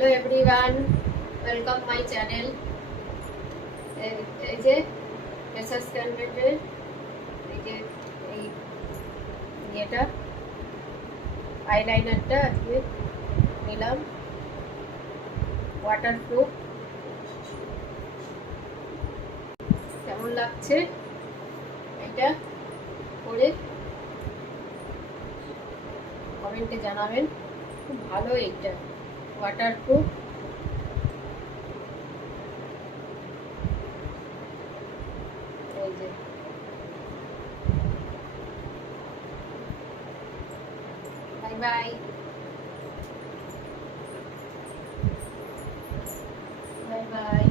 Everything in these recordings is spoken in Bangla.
Hello everyone, welcome my channel. এই যে ফেসাস ক্যান্ডিডেটের এই যে এই ইয়েটা আইলাইনারটা আজকে নিলাম, ওয়াটারপ্রুফ। কেমন লাগছে এটা পরে কমেন্টে জানাবেন। খুব ভালো এইটা, ওয়াটারপ্রুফ। এই যে বাই বাই বাই বাই।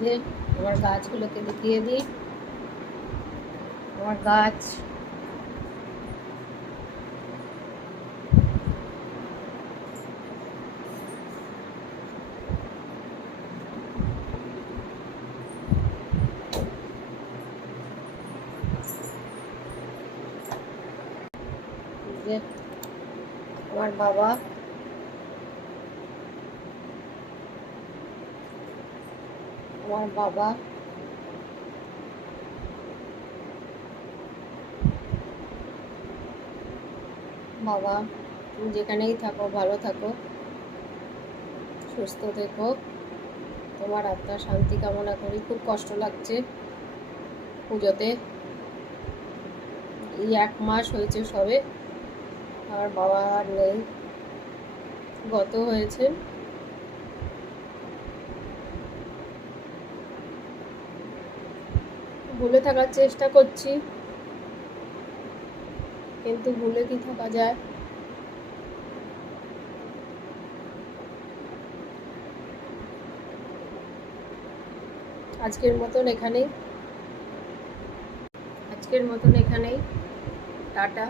যে আমার গাছগুলোকে দেখিয়ে দিই। আমার গাছ যে আমার বাবা আমার বাবা বাবা তুমি যেখানেই থাকো ভালো থাকো, সুস্থ থেকো। তোমার আত্মার শান্তি কামনা করি। খুব কষ্ট লাগছে পুজোতে, এই 1 মাস হয়েছে সবে। আমার বাবা আর নেই, গত হয়েছে। ভুলে থাকার চেষ্টা করছি, কিন্তু ভুলে কি থাকা যায়? আজকের মতন এখানেই টাটা।